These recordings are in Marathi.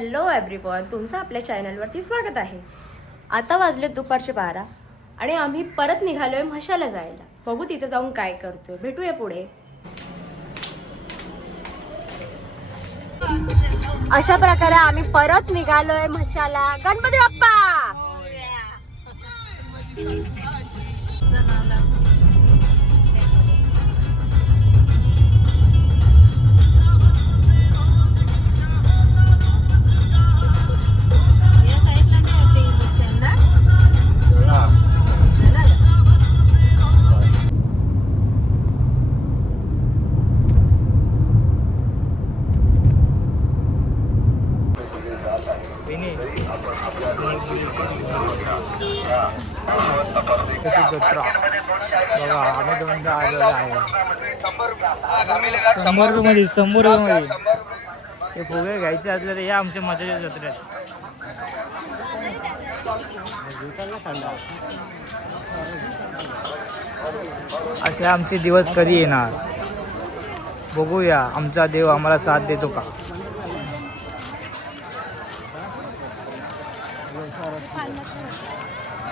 हॅलो एव्हरीवन, तुमचं आपल्या चॅनलवरती स्वागत आहे. आता वाजले दुपारचे 12 आणि आम्ही परत निघालोय म्हशाला जायला. बघू तिथे जाऊन काय करतोय, भेटूया पुढे. अशा प्रकारे आम्ही परत निघालोय म्हशाला. गणपती बाप्पा. जत्रा बघा, आम्ही दोनदा आलेलो आहे. 100 रुपये 100 रुपये ते फुगे घ्यायचे असले तर या आमच्या मजाच्या जत्रेत. असे आमचे दिवस कधी येणार बघूया. आमचा देव आम्हाला साथ देतो का.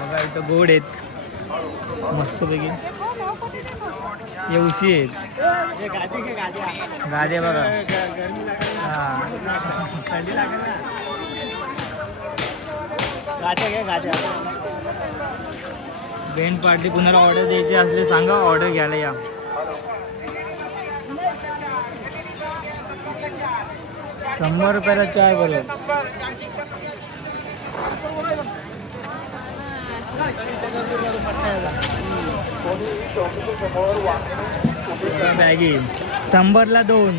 बघा इथं गोड आहेत मस्तपैकी, येवशी आहेत गाद्या बघा. बेंड पार्टी कुणाला ऑर्डर द्यायची असले सांगा, ऑर्डर घ्यायला या. ₹100 चाय बरोबर. बॅगी 100ला 2.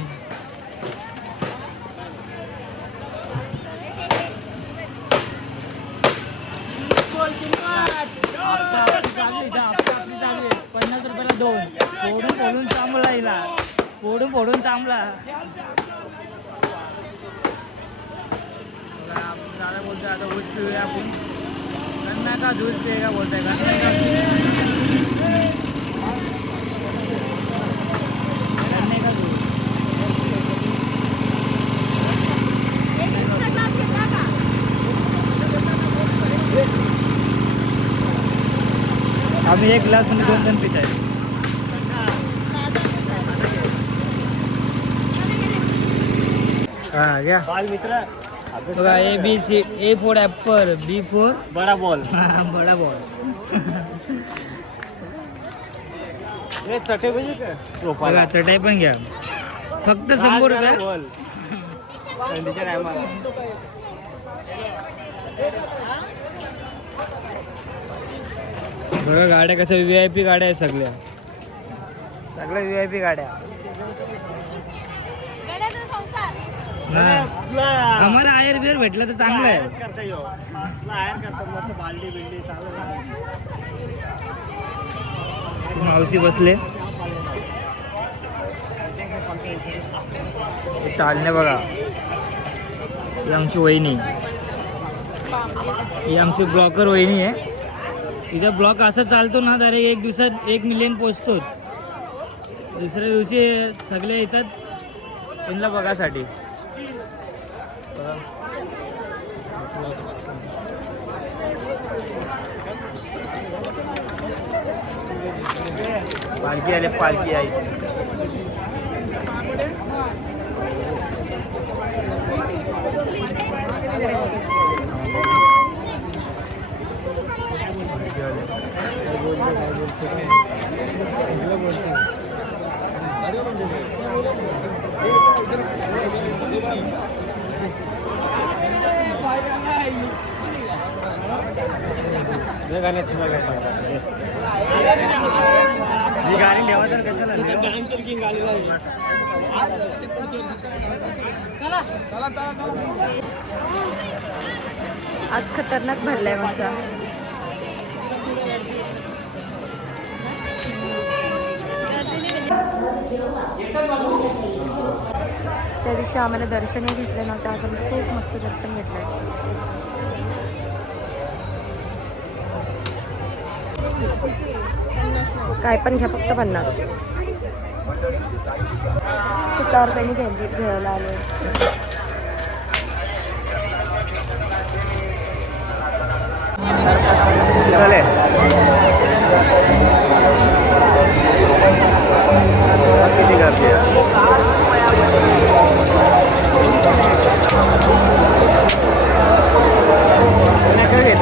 ₹50 2. फोडून चांबला हिला, फोडून चांबला. दादा बोलतोय आता ऊस पिऊया आपण. गन्ना का दूध पिएगा बोलताय का. आम्ही 1 ग्लास मध्ये 2 जण पित आहे. हा घ्या मित्र. बघा ABC. A for apple, B for बडा बॉल. बडा बॉल. बघा चटई पण घ्या, फक्त 100 रुपये. बघा गाड्या कसं VIP गाड्या आहेत सगळ्या VIP गाड्या. आम्हाला आयर बिअर भेटलं तर चांगलं आहे. मावशी बसले चालणे. बघा ही आमची वहिनी, ही आमची ब्लॉकर वहिनी आहे. तिचा ब्लॉग असं चालतो ना, तर 1 दिवसात 1 मिलियन पोचतोच. दुसऱ्या दिवशी सगळे येतात त्यांना बघासाठी. पालखी आले, पालखी आहे. गाडी ठेवा तर कशाला. आज खतरनाक भरलाय मसा. त्या दिवशी आम्हाला दर्शनही घेतलं नव्हतं, आज आम्ही खूप मस्त दर्शन घेतलंय. काय पण घ्या, फक्त 50. ₹70 घ्यायला आले. चले किती गर्दी आहे. काय घेत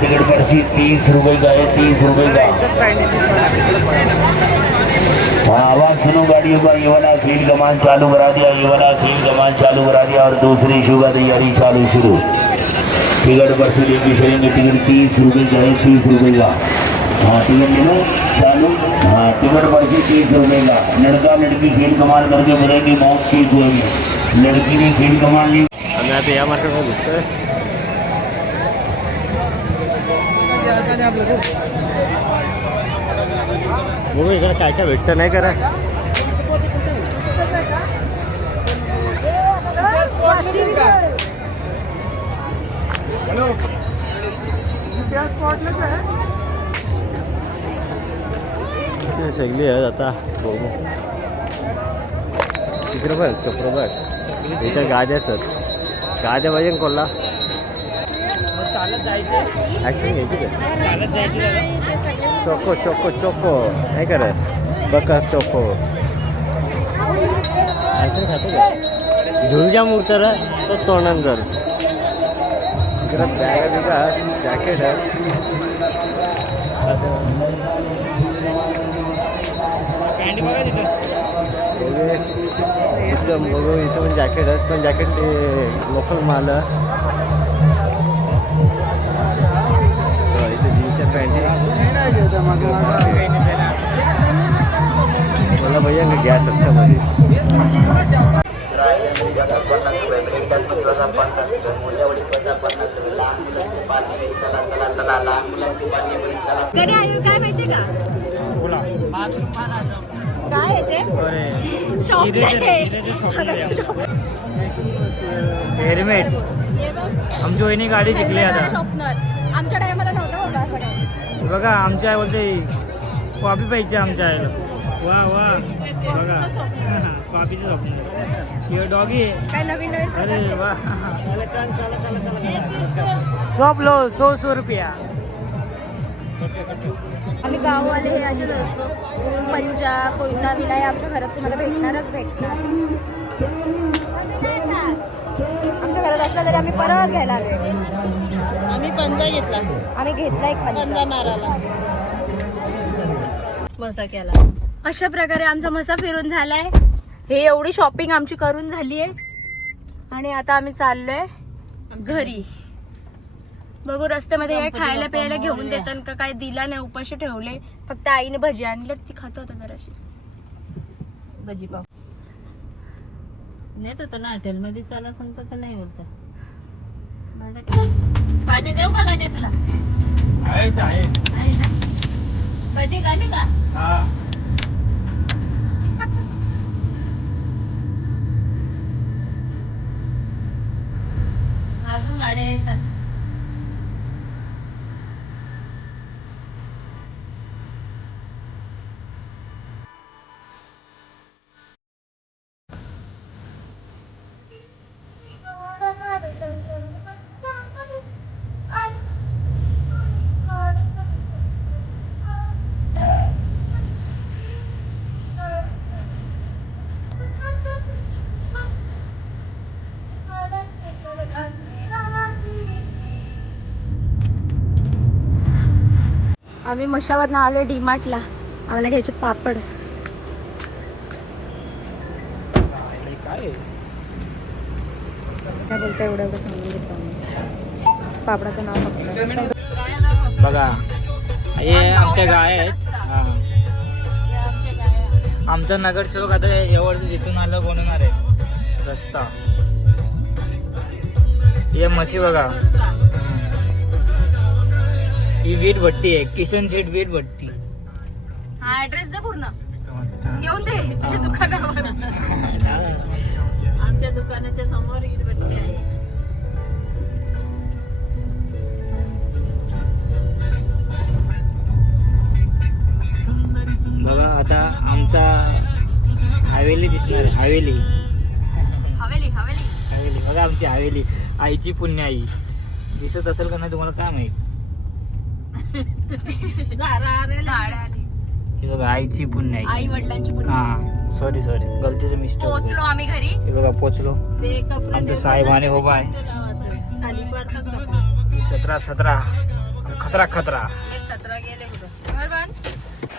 टिकट पर्ची 30 रुपए का है, 30 रुपए का। आवाज सुनो गाड़ियों का, ये वाला फील्ड कमान चालू करा दिया, ये वाला फील्ड कमान चालू करा दिया और दूसरी शो का तैयारी चालू शुरू। टिकट पर्ची लेके चलेंगे, टिकट 30 रुपए का है, 30 रुपए का। हाँ टिकट ले लो चालू। हाँ टिकट पर्ची 30 रुपए का। लड़का लड़की फील्ड कमाल करके मिलेंगी, मौत की हुएगी। लड़की ने फील्ड कमाल ली। आम्ही आता या मार्केटमध्ये घुसतोय. बघू इकडे काय काय भेटतं नाही करा. सगळी आहेत आता. बघू तिकडे बघ कपडे बघ. इथं गाद्याच गाद्या पाहिजे कोणला चालत जायचे, ॲक्शन घ्यायची का चालत जायचे. चोको चोको चोको नाही करत बकस चोको ॲक्शन खातो का झुलजा मूर्तर तो तोंडांतर इकडं बॅगा बिगा जॅकेट कॅन्डी बघा तिथं. एकदम बघू इथं पण जॅकेट आहेत पण जॅकेट लोकल माल इथं जीन्सच्या पॅन्टी मला भैया गॅस असल्यामध्ये काय माहितीये का बोला. काय आहे ते अरे शॉप हेल्मेट आमची वहिनी गाडी शिकली आता. स्वप्नच आमच्या टायमाला नव्हतं बघा असं काही. बघा आमच्या आई बोलते कॉपी पाहिजे आमच्या आईला. वा वा बघा कॉपीचं स्वप्न. किंवा डॉगी आहे. काय नवीन नवीन अरे वा. सब लो 100 रुपया. आम्ही गाववाले हे असेच असतो. पंजा कोयता विलाई आमच्या घरात तुम्हाला भेटणारच भेटणार. आमच्या घरात असला तरी आम्ही परत घ्यायला आलोय. आम्ही पंजा घेतला, आम्ही घेतला एक पंजा पंजा. मारायला मसा केला. अशा प्रकारे आमचा मसा फिरून झालाय. हे एवढी शॉपिंग आमची करून झाली आहे आणि आता आम्ही चाललोय घरी. बघू रस्त्यामध्ये काय खायला प्यायला घेऊन देतात का काय दिला नाही. उपाशी ठेवले. फक्त आईने भजी आणली ती खात होता जराशी. भजी पाव नेत होतं ना हॉटेलमध्ये. चला सांगतो तर नाही बोलत. भाजी देऊ का गाडी तुला? आहे ना? भजी गाडी का? अजून गाड्या येतात. आम्ही मशावरनं आलो डीमार्टला. आम्हाला घ्यायचे पापड. काय काय बोलता एवढं एवढं सांगून घेतो आम्ही. पापडाचं नाव फक्त बघा, हे आमच्या गाय आहेत. हा, आमचा नगरसेवक आता यावरती जिथून आलं बनवणार आहे रस्ता. हे म्हशी बघा, ही वीट भट्टी आहे, किशन शेठ वीट भट्टी. हा ऍड्रेस दे पूर्ण, येऊन दे तुझ्या दुकानावर. आमच्या दुकानाच्या समोर वीटभट्टी आहे. बघा आता आमचा हवेली दिसणार आहे. हवेली हवेली हवेली हवेली बघा, आमची हवेली, आईची पुण्य आई. दिसत असेल का नाही तुम्हाला काय माहित. गाड्या आली. हे बघा आईची पुण्य आई. आई वडिलांची पुण्य. हा सॉरी गलतीचं मिस्टेक. पोहोचलो आम्ही घरी. हे बघा पोचलो. ते कपडे आमचं साहेबाने उभा आहे. खाली पडतात कपडे. 17 खतरा खतरा. खतरा गेले कुठं.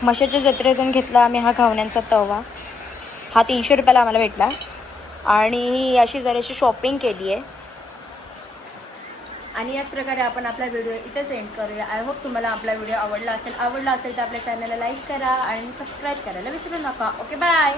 मशाच्या जत्रेतून घेतला आम्ही हा घावण्यांचा तवा. हा 300 रुपयाला आम्हाला भेटला. आणि अशी जराशी शॉपिंग केली आहे. आणि याच प्रकारे आपण आपला व्हिडिओ इथे सेंड करूया. आय होप तुम्हाला आपला व्हिडिओ आवडला असेल तर आपल्या चॅनलला लाईक करा आणि सबस्क्राईब करायला विसरू नका. Okay bye.